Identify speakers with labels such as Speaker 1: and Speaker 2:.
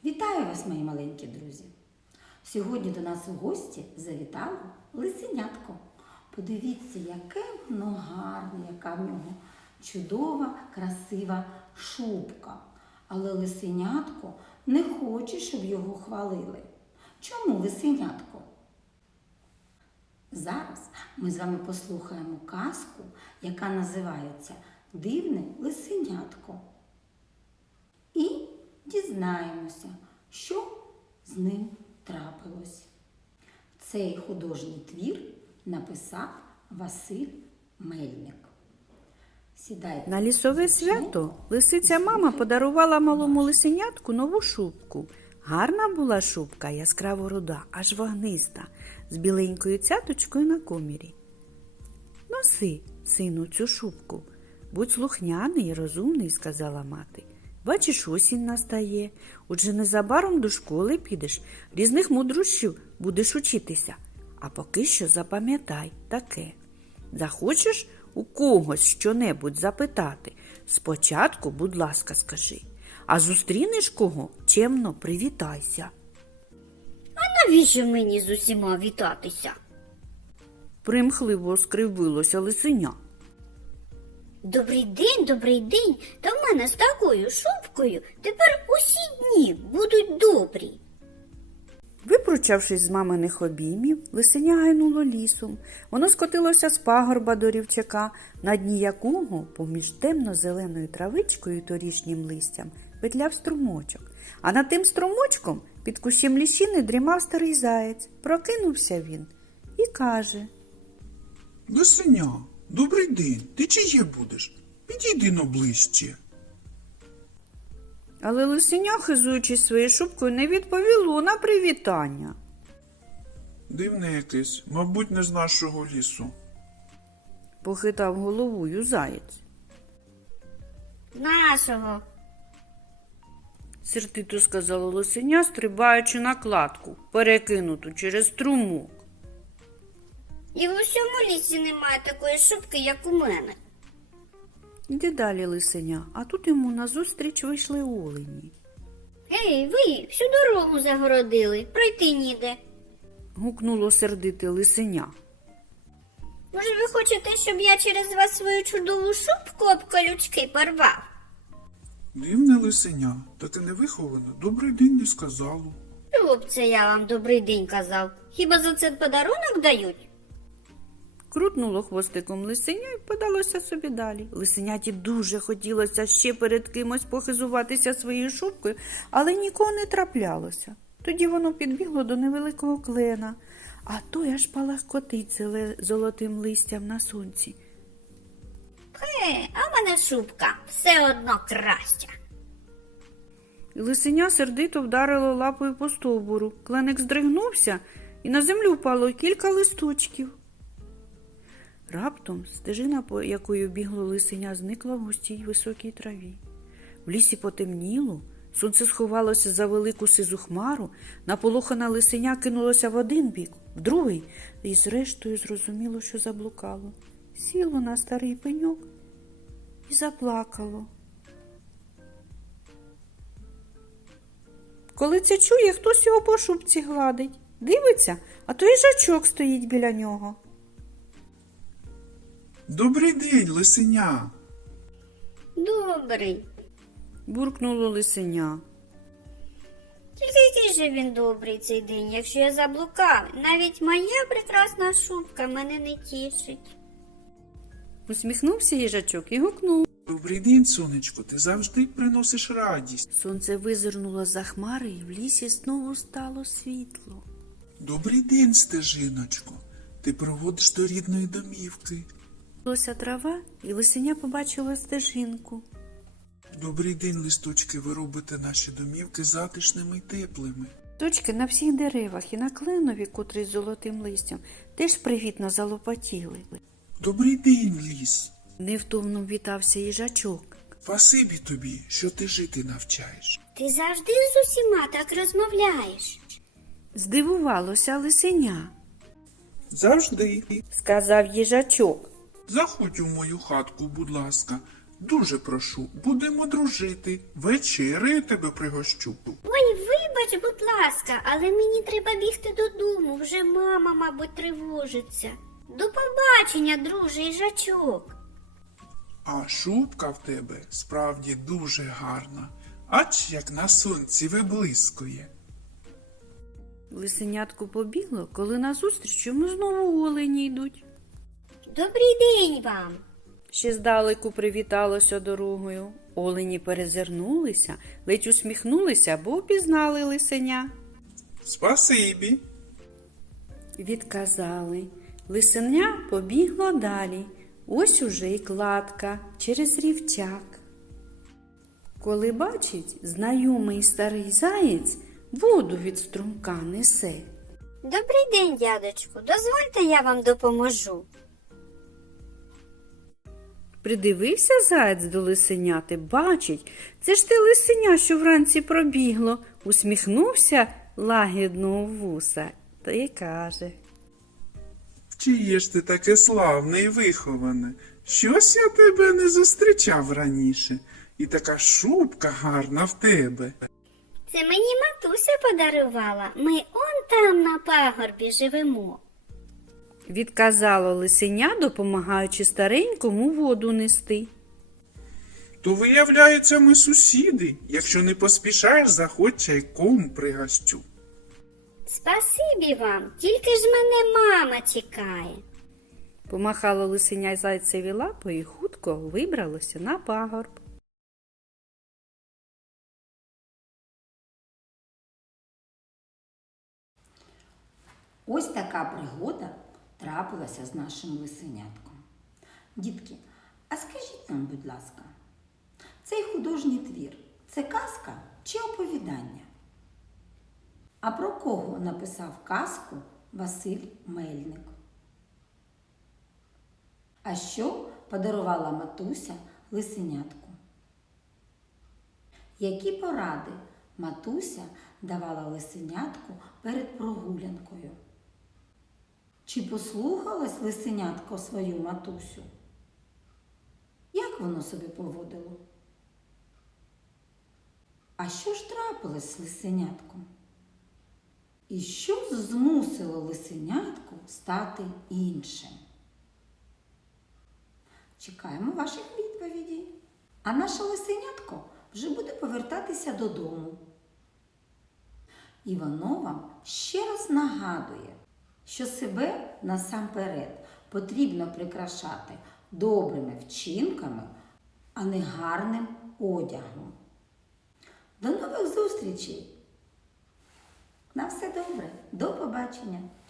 Speaker 1: Вітаю вас, мої маленькі друзі! Сьогодні до нас у гості завітало лисенятко. Подивіться, яке воно гарне, яка в нього чудова, красива шубка. Але лисенятко не хоче, щоб його хвалили. Чому лисенятко? Зараз ми з вами послухаємо казку, яка називається «Дивне лисенятко». І дізнаємося, що з ним трапилось. Цей художній твір написав Василь Мельник. Сідайте.
Speaker 2: На лісове свято лисиця мама подарувала малому лисенятку нову шубку. Гарна була шубка, яскраво руда, аж вогниста, з біленькою цяточкою на комірі. «Носи, сину, цю шубку. Будь слухняний і розумний», – сказала мати. «Бачиш, осінь настає. Отже, незабаром до школи підеш, різних мудрощів будеш учитися. А поки що запам'ятай таке. Захочеш у когось щонебудь запитати, спочатку, будь ласка, скажи. А зустрінеш кого, чемно привітайся».
Speaker 3: А навіщо мені з усіма вітатися?
Speaker 2: Примхливо скривилося лисеня.
Speaker 3: Добрий день, та в мене з такою шубкою тепер усі дні будуть добрі.
Speaker 2: Випручавшись з маминих обіймів, лисеня гайнуло лісом. Воно скотилося з пагорба до рівчака, на дні якого, поміж темно-зеленою травичкою і торішнім листям, петляв струмочок. А над тим струмочком під кущем ліщини дрімав старий заєць. Прокинувся він і каже:
Speaker 4: «Лисеня, добрий день, ти чиє будеш? Підійди но ближче».
Speaker 2: Але лисеня, хизуючись своєю шубкою, не відповіло на привітання.
Speaker 4: Дивне якесь, мабуть, не з нашого лісу.
Speaker 2: Похитав головою заєць.
Speaker 3: Нашого.
Speaker 2: Сердито сказала лисеня, стрибаючи на кладку, перекинуту через струмок.
Speaker 3: І в усьому лісі немає такої шубки, як у мене.
Speaker 2: Іди далі, лисеня, а тут йому назустріч вийшли олені.
Speaker 3: Ей, ви всю дорогу загородили, пройти ніде.
Speaker 2: Гукнуло сердите лисеня.
Speaker 3: Може, ви хочете, щоб я через вас свою чудову шубку об колючки порвав?
Speaker 4: Дивне лисеня, таке невиховане, добрий день не сказало.
Speaker 3: Чого б це я вам добрий день казав? Хіба за це подарунок дають?
Speaker 2: Крутнуло хвостиком лисеня і подалося собі далі. Лисеняті дуже хотілося ще перед кимось похизуватися своєю шубкою, але нікого не траплялося. Тоді воно підбігло до невеликого клена, а той аж палахкотить золотим листям на сонці.
Speaker 3: А в мене шубка все одно краща.
Speaker 2: Лисеня сердито вдарило лапою по стовбуру. Кленик здригнувся, і на землю впало кілька листочків. Раптом стежина, по якою бігло лисеня, зникла в густій високій траві. В лісі потемніло, сонце сховалося за велику сизу хмару, наполохане лисеня кинулося в один бік, в другий, і зрештою зрозуміло, що заблукало. Сіло на старий пеньок і заплакало. Коли це чує, хтось його по шубці гладить. Дивиться, а то їжачок стоїть біля нього.
Speaker 4: Добрий день, лисеня.
Speaker 3: Добрий.
Speaker 2: Буркнуло лисеня.
Speaker 3: Тільки який же він добрий цей день, якщо я заблукав. Навіть моя прекрасна шубка мене не тішить.
Speaker 2: Усміхнувся їжачок і гукнув.
Speaker 4: Добрий день, сонечко, ти завжди приносиш радість.
Speaker 2: Сонце визирнуло за хмари, і в лісі знову стало світло.
Speaker 4: Добрий день, стежиночко, ти проводиш до рідної домівки.
Speaker 2: Лося трава, і лисеня побачила стежинку.
Speaker 4: Добрий день, листочки, ви робите наші домівки затишними й теплими.
Speaker 2: Точки на всіх деревах і на кленові, котрий з золотим листям, теж привітно залопотіли.
Speaker 4: Добрий день, ліс.
Speaker 2: Невтомно вітався їжачок.
Speaker 4: Спасибі тобі, що ти жити навчаєш.
Speaker 3: Ти завжди з усіма так розмовляєш.
Speaker 2: Здивувалося лисеня.
Speaker 4: Завжди.
Speaker 2: Сказав їжачок.
Speaker 4: Заходь у мою хатку, будь ласка. Дуже прошу, будемо дружити. Вечерею тебе пригощу.
Speaker 3: Ой, ви Пробач, будь ласка, але мені треба бігти додому. Вже мама, мабуть, тривожиться. До побачення, друже їжачок.
Speaker 4: А шубка в тебе справді дуже гарна, ач як на сонці виблискує.
Speaker 2: Лисенятко побігло, коли назустріч йому знову олені йдуть.
Speaker 3: Добрий день вам.
Speaker 2: Ще здалеку привіталося дорогою. Олені перезирнулися, ледь усміхнулися, бо впізнали лисеня.
Speaker 4: Спасибі.
Speaker 2: Відказали. Лисеня побігло далі. Ось уже й кладка через рівчак. Коли бачить, знайомий старий заєць воду від струмка несе.
Speaker 3: Добрий день, дядечку. Дозвольте, я вам допоможу.
Speaker 2: Придивився заєць до лисеняти, бачить, це ж те лисеня, що вранці пробігло. Усміхнувся лагідно у вуса та й каже:
Speaker 4: Чиє ж ти таке славне і виховане? Щось я тебе не зустрічав раніше. І така шубка гарна в тебе.
Speaker 3: Це мені матуся подарувала. Ми он там на пагорбі живемо.
Speaker 2: відказало лисеня, допомагаючи старенькому воду нести.
Speaker 4: То, виявляється, ми сусіди. Якщо не поспішаєш, заходь чайком пригостю.
Speaker 3: Спасибі вам, тільки ж мене мама чекає.
Speaker 2: Помахало лисеня зайцеві лапою і хутко вибралося на пагорб.
Speaker 1: Ось така пригода трапилася з нашим лисенятком. Дітки, а скажіть нам, будь ласка, цей художній твір – це казка чи оповідання? А про кого написав казку Василь Мельник? А що подарувала матуся лисенятку? Які поради матуся давала лисенятку перед прогулянкою? Чи послухалась лисенятко свою матусю? Як воно себе поводило? А що ж трапилось з лисенятком? І що змусило лисенятку стати іншим? Чекаємо ваших відповідей. А наше лисенятко вже буде повертатися додому. І воно вам ще раз нагадує, що себе насамперед потрібно прикрашати добрими вчинками, а не гарним одягом. До нових зустрічей! На все добре! До побачення!